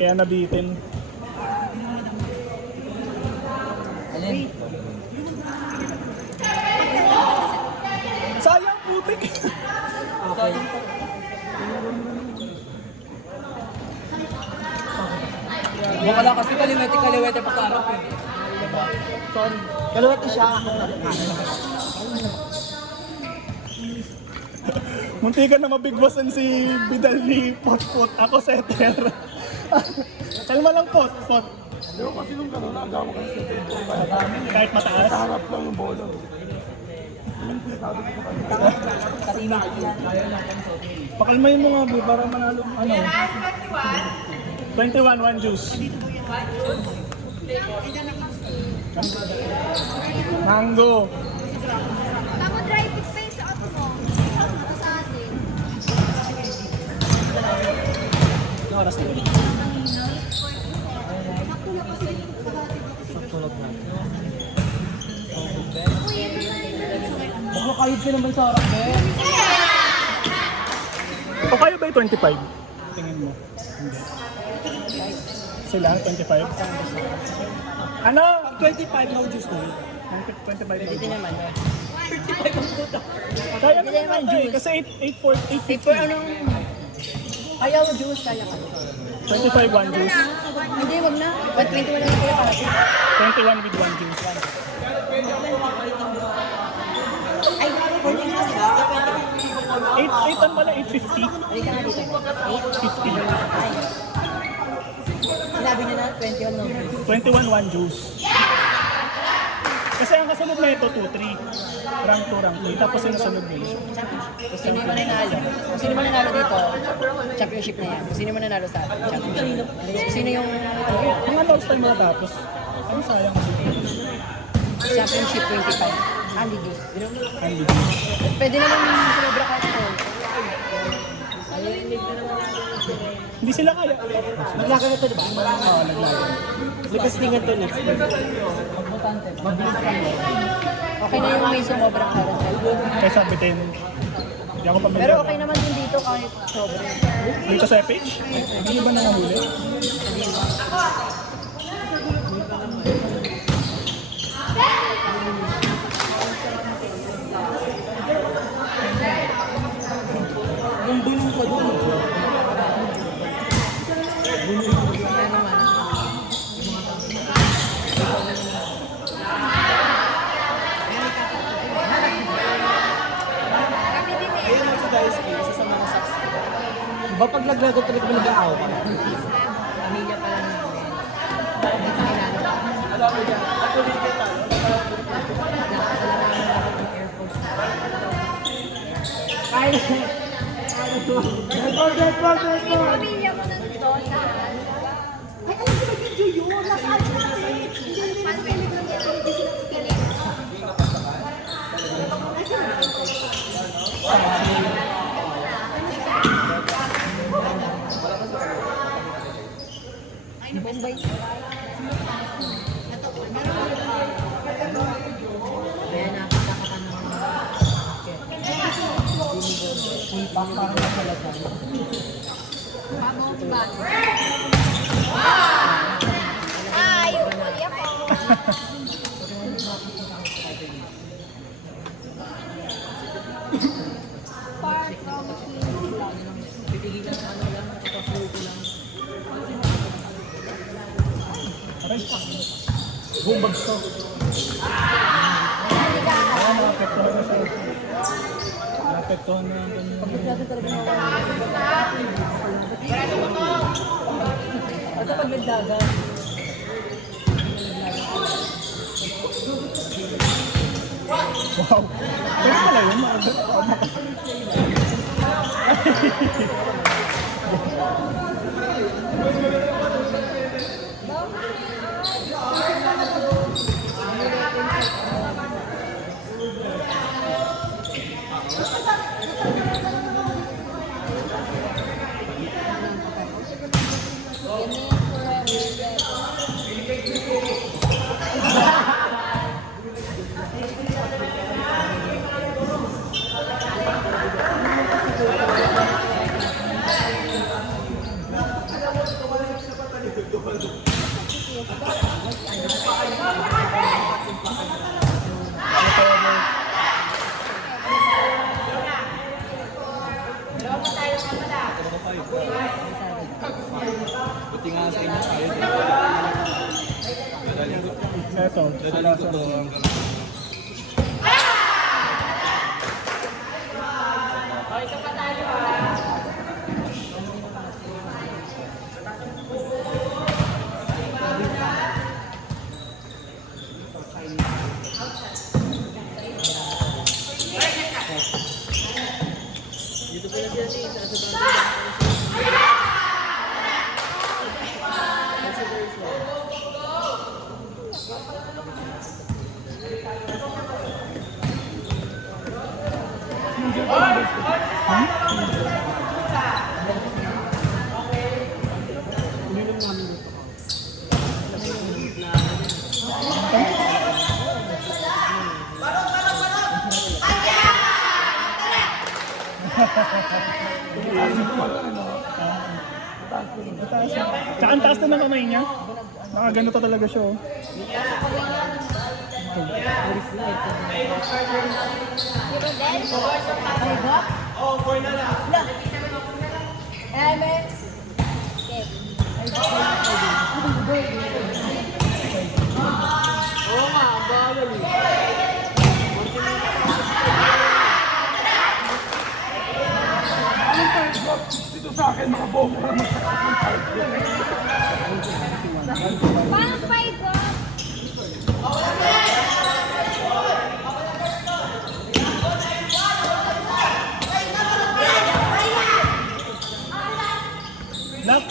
Kaya nabitin. Alin? Sayang putik. Okay. Baka lang kasi kaliwete pa sa harap eh. Sorry. Kaliwete siya. Munti ka na mabigbasan si Vidal ni Pot-Pot. Ako setter. Kalma lang Pot-Pot. Pero kasi nung gano'n, nagawa ka sa tempo. Kahit mataas. Harap lang yung bola. Pakalmayin mo nga bro para manalo. Ano? 21, 1 juice. Mango. Ako dry fit pa yung sa auto mo. Sa atin. Ano oras na yun? Sakto na. Baka kayod ka naman sa harap eh. O kayo ba yung 25? Tingin mo. Hindi. Sila, 25? Ano? Pag 25 no juice na yun. 25 ba? Pwede naman eh. 35 ang puta. Kaya naman natin eh. Kasi 850. Anong... Ayaw juice, kaya ka. 25, 1 juice. Hindi, wag na. 121 lang kaya para. 21 with 1 juice. Ay, 14 na siya. 8 ano pala? 850? Halika nga dito. 50. Ay. Sinabi niya na 21 no juice. 21, 1 juice. Kasi ang kasunod na ito, 2-3. Rank 2, rank 3. Tapos sinasunod na yun. Kung sino man nanalo. Kung sino man nanalo dito, championship na yan. Kung sino man nanalo sa championship. Kung sino yung Yung announce time matatapos. Ano sayang kasi? championship 25. Andy juice. Andy. Pwede naman sumobra kahit ito. Hindi sila kaya. Maglaga na ito, di ba? Oo, naglaga. Likas tingan to next. Mabilis lang. Okay na yung may sumobra kahit. Kaya sabi 10. Hindi ako pamilya. Pero okay naman din dito kahit sobra. Dito sa FH? Hindi ba nangahuli? Bumbulong ko doon. Ba pag naglagot talaga mo nag-aaw ka? Pamilya pa lang namin. Ay! Pamilya mo nandun lahat. Ay, alam ko nag-video yun. Nasaan natin? Hindi lang yan. Ay, Bombay. Kaya nakita ka ng may parang nakalatan. Bagong bag. Ay, kuya ko. Park from Pipigilan ng ano lang, kapasuko lang. Aray. Boom bags to. Ayan, nakapektuhan na siya. Nakapektuhan na ang kanyang... Pagkakasya talaga na Basta pag nagdagan. Wow! Kaya pala yun, Eto, wala sa Mataas. Tsaka ang taas na ng kamay niya. Nakaganito talaga siya. Oh. Dito sa akin, mga bobo lang Parang five ko. Lock.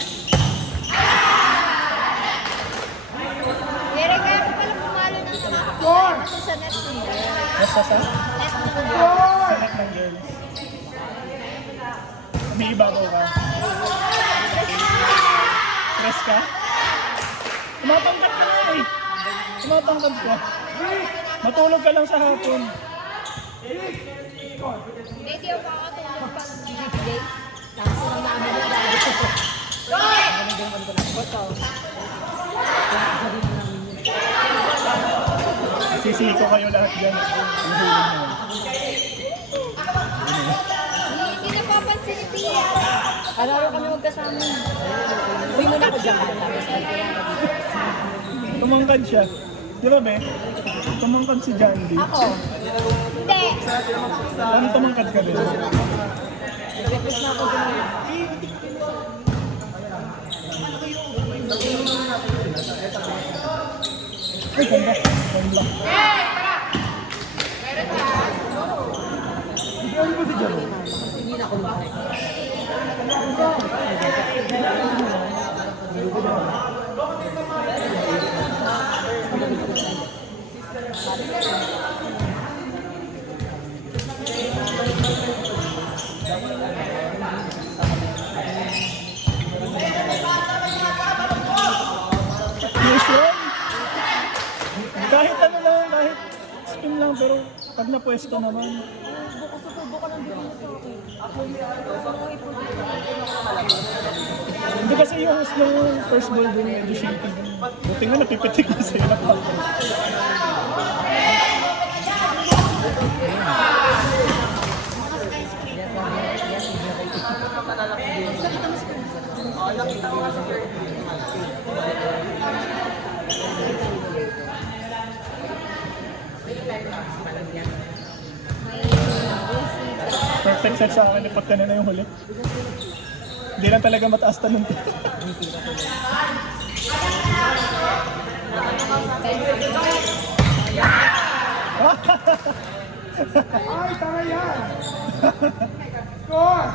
Pero kaya ko pala pumalo ng score. Sa net ng girls. Basta sa? Net ng girls. Sa net ng girls. May ibabaw ka. Stress ka? Tumapangkat ka na eh. Tumapangkat ka. Matulog ka lang sa hapon. Hindi ako kakatulog pag weekday. Tapos ang namin na lagi. Sisiko kayo lahat dyan. Hindi napapansin ni Pia. Kalaro kami magkasama. Uwi muna ako dyan. Tapos Tumangkad siya. Di ba, be? Tumangkad si Jandy. ako, Hindi. Ano tumangkad ka din? request na ako dyan. Ay, ganda. Ganda. Hindi na ako lumaki. Mission? Kahit ano lang, kahit spin lang, pero pag napwesto naman. Hindi kasi yung first ball dun medyo shaky dun. Buti nga napipitik na sila. Perfect set sa akin, pagka na yung huli. Hindi lang talaga mataas talon to. Ay, tama yan! Score!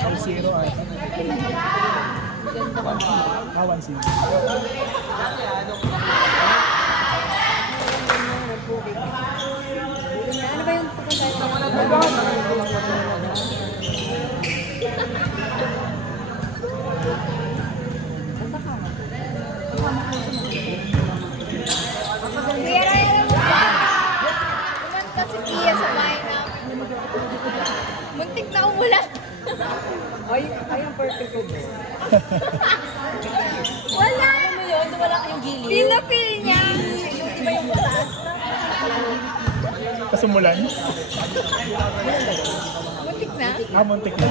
All zero ay. 1-0. Ano ba yung pagkakataon? Kuya Ryan, Muntik na umulan. Ay, ang perfect ko bro. Wala. Alam mo yun, wala kayong gilid. Pinapil niya. Yung iba yung mataas. Kasumulan? Muntik na. Muntik na.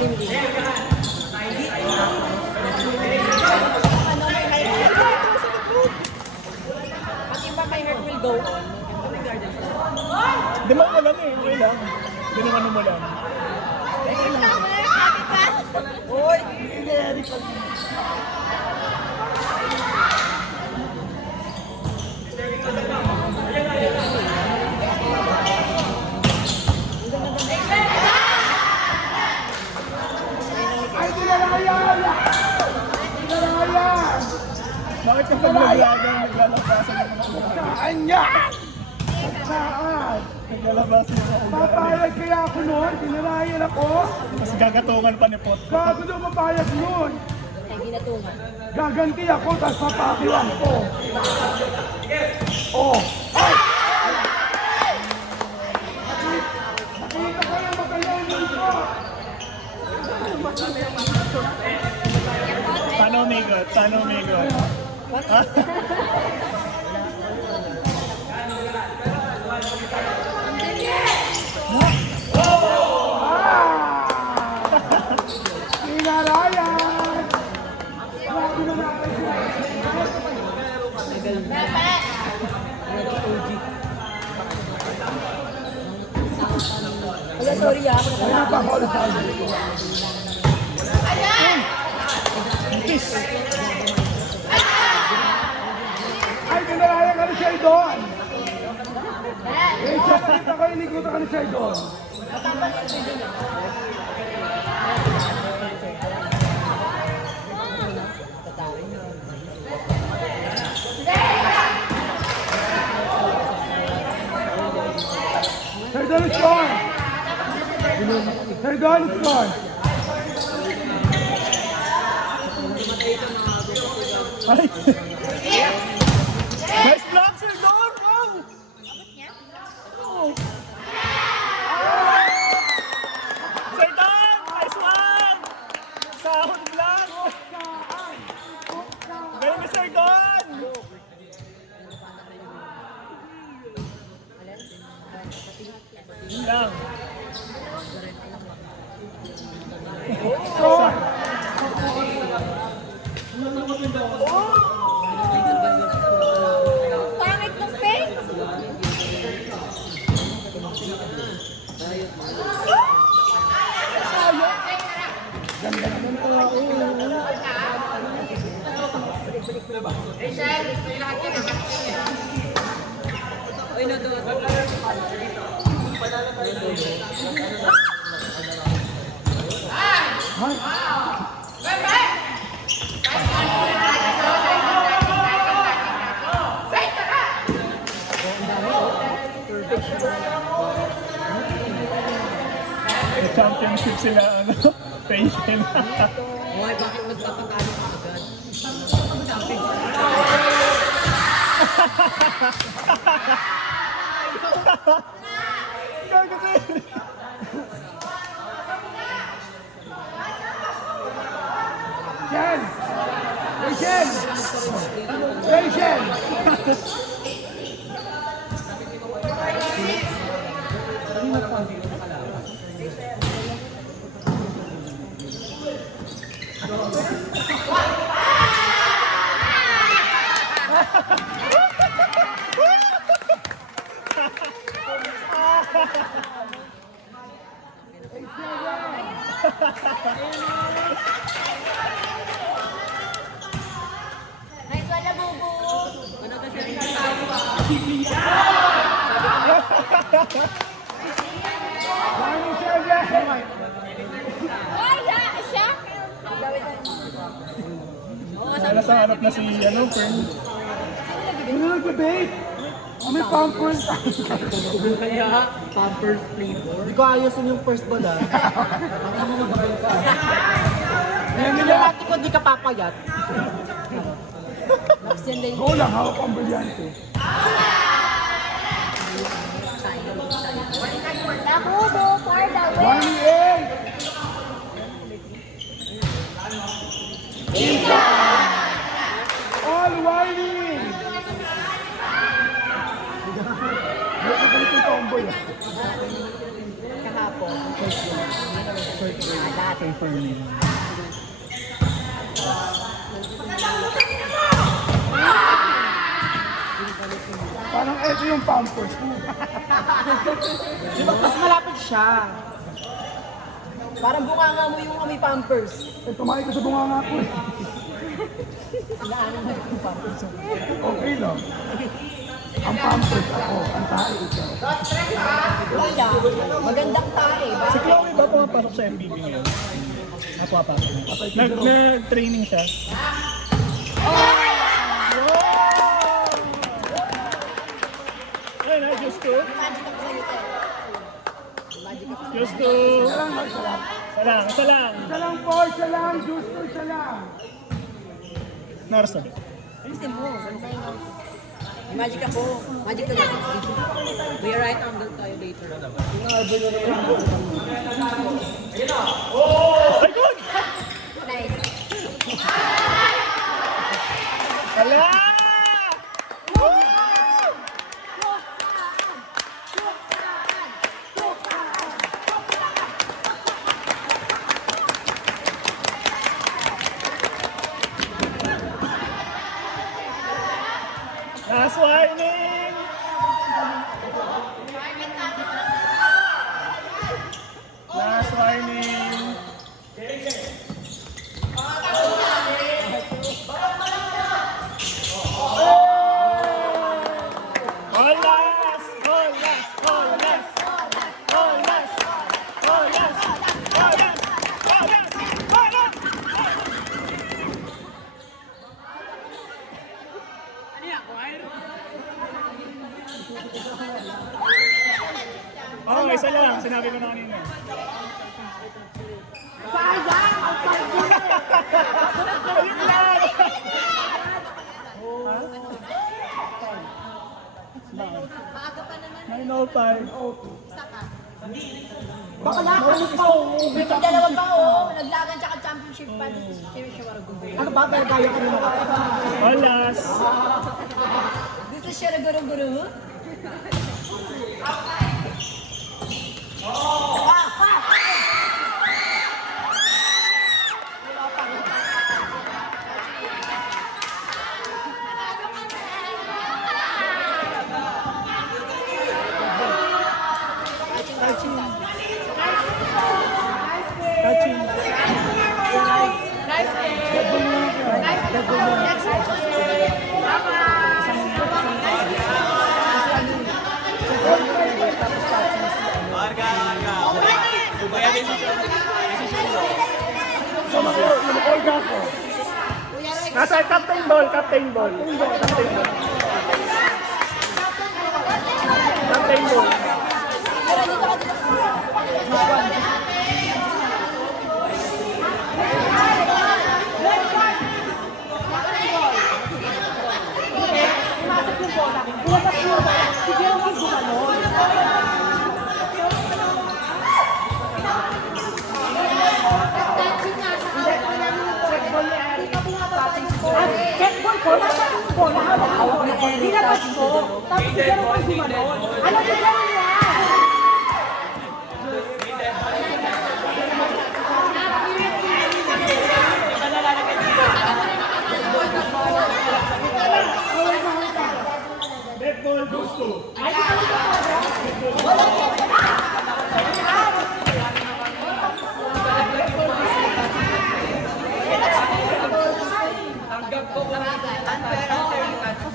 Pag iba my heart will go on. Di ba ulan eh? Okay lang. Di naman umulan. Tama na, happy pa. Uy! Ay, dinalayan! Dinalayan! Bakit kapag naglagang, naglalabasan ng mga ulan? Saan yan? Saan? Naglalabasan ng mga ulan. Papayag kaya ako noon, dinalayan ako. Mas gagatungan pa ni Pot. Bago daw mapayag noon. Ay, ginatungan. Gaganti ako, tapos papakiwan ko. Oh! Ay! Nakita ko yung makayanin ko. Paano umigot? Paano umigot? Ha? Dinalayan! Grabe na natin siya. Wala, sorry ah. Ako Wala pa ako ulit tayo. Kiss! Ay, dinalayan ka ni Shay doon! Eh, siya nakita ko, inikutan ka ni Shay doon. Shay doon is gone! Shay doon is gone! Ay! Nice block, Sir Don! Wow! Oh. Sir Don! Nice one! Sahod block! Galing ni Sir Don! Yun lang. Gone! Pangit ng face. May championship sila, ano? Patient. Why, bakit magpapatalo ka agad? Gago kayo. Jen! Hey, Jen! Hey, Jen! Nice wala bubu. Dami siya, Jen! Ay, siya. Wala sa harap na si, ano, Fern. Ano nag-debate? May pampers. Kaya, Pampers flavor. Hindi ko ayusin yung first ball ah. Hindi natin ko di ka papayat. Go lang, hawak ang brilyante. Nabubo for the win. 28! Okay for me. Parang ito yung pampers mo. Di ba mas malapit siya? Parang bunganga mo yung may pampers. Eh, tumayo ko sa bunganga ko eh. Inaanan mo yung pampers. Okay lang. Ang pampers ako, ang tayo ikaw. Wala. Magandang tae. Si Chloe ba pumapasok sa FPB ngayon? Pumapasok. Nag-training siya. Ayun na, just to. Magic ako sa'yo, te. Magic ako sa'yo. Just to. Isa lang, isa lang. Isa lang, isa lang. Isa lang po, isa lang. Justo, isa lang. Narsa. Alisin mo. Magic ako. Magic ka lang. May right angle tayo later. Ay, good! Nice. Hala! Last warning! Last warning! All last! All last! All last! All last! All last! All last! All last! All last! Oh, isa lang. Sinabi ko na kanina. Sayang! Ang sayang! Ayun lang! Maaga pa naman. 9:05. Isa ka. Bakla, ano pa oh? May dalawa pa, oh. Naglagan tsaka championship pa. Siya Waragubo. Ano ba? Gaya ka naman. All last! Gusto siya na guru-guru? Touching. All ka ko. Nasa captain ball, captain ball. Captain ball. Captain ball. Pumasok yung bola. Lumabas yung bola. Sige lang yung gumanon. Check ball ko. Nasa yung bola. Hawak na Eric. Nilabas ko. Tapos sige lang yung gumanon. Ano sige lang yan? Dead ball goes to.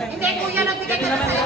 Hindi, kuya, nagbigay ka na sa'yo.